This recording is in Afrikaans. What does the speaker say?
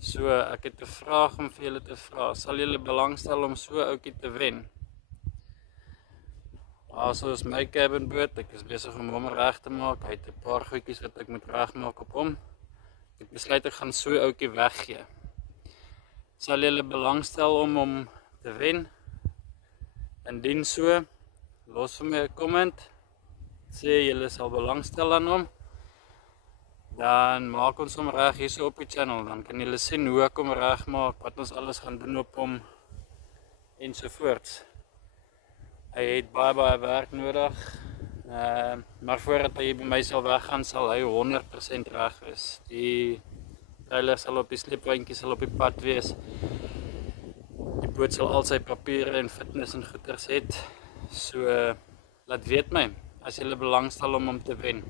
So, ek het 'n vraag om vir julle te vra. Sal julle belangstel om so 'n ouetjie te wen? Also is my cabin boot, ek is besig om hom reg te maak. Hy het 'n paar goedjies wat ek moet regmaak op hom. Ek het besluit ek gaan so 'n ouetjie weggee. Sal julle belangstel om hom te wen? Indien so, los vir my 'n comment. Sê julle sal belangstel aan hom. Dan maak ons hom reg hier so op die channel. Dan kan julle sien hoe ek hom regmaak, wat ons alles gaan doen op hom ensovoorts. Hy het baie werk nodig. Maar voordat hy by my sal weggaan, sal hy 100% reg wees. Die trailer sal op die sleepwandjie sal op die pad wees. Die boot sal al sy papiere en fitness en goeders het. So laat weet my as julle belangstel om hom te wen.